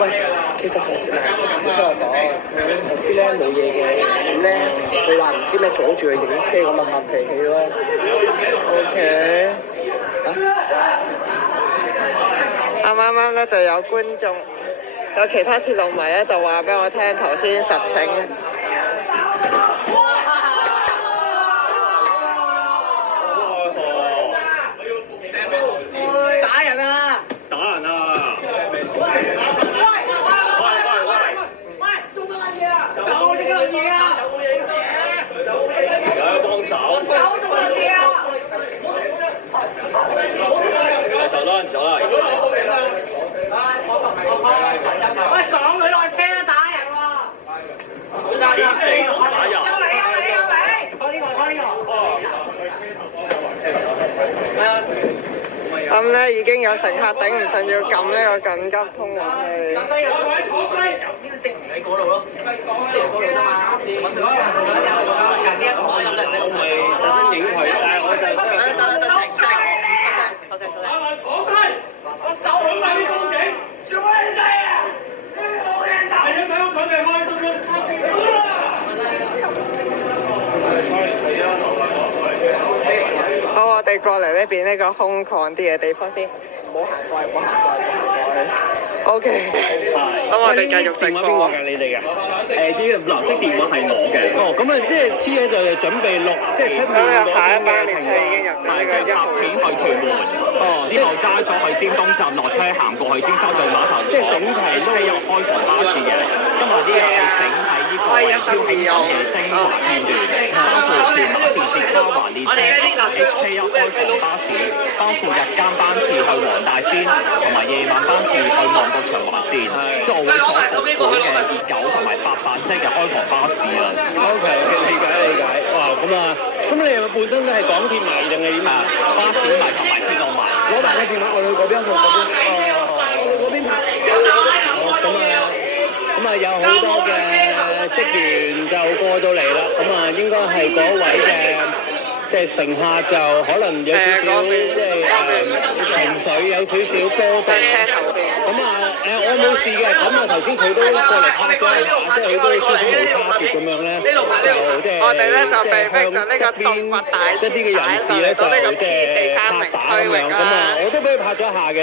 喂，其實頭先佢聽我講，頭先咧冇嘢嘅，咁咧佢話唔知咩阻住佢影車咁啊發脾氣咯。OK。啱咧就有觀眾，有其他鐵路迷咧就話俾我聽頭先實情。打人啊！打人啊！喂，做乜嘢啊？搞做乜嘢啊？有冇幫手？搞做乜嘢啊？走啦！喂，講佢落車啦，打人喎！打人！咁咧已經有乘客頂唔順要撳呢個緊急通話器。喺嗰度咯，即係嗰度啫嘛。我咪特登影佢，但係我就我手好撚報警，做乜嘢啊？冇人走。係啊，睇到佢哋開心啦。好，我哋過嚟呢邊呢個空曠啲嘅地方先，唔好行過去。OK， 咁我哋繼續直播。電話邊個㗎？你哋㗎？啲藍色電話係我嘅。哦，咁啊，即係黐喺度就準備錄，即係出面嗰邊嘅情況，係即係拍片去屯門。哦，之後揸咗去尖東站落車，行過去尖沙咀碼頭，即係整體都係有開放巴士嘅。今日呢個係整體呢個為超輕鬆嘅精華片段，包括屯馬線至卡華列車、HK1開放巴士，包括日間班次去黃大仙，同埋夜晚班次去旺角長華線。即係我會坐復古嘅熱狗同埋800車嘅開放巴士啊。OK， 理解。哇，咁你本身都係港鐵迷定係點啊？巴士迷同埋鐵路迷。攞埋個電話，我去嗰邊。我去嗰邊拍。咁啊，有好多嘅職員就過到嚟啦。咁啊，應該係嗰位嘅即係乘客就可能有少少即係情緒有少少波動。咁啊我冇事嘅。咁啊頭先佢都過嚟拍咗一下，即係佢都少少無差別咁樣咧，就即係我哋咧就被逼緊呢個動物大一啲嘅人士咧就即係拍打咁樣。咁啊我都俾佢拍咗一下嘅。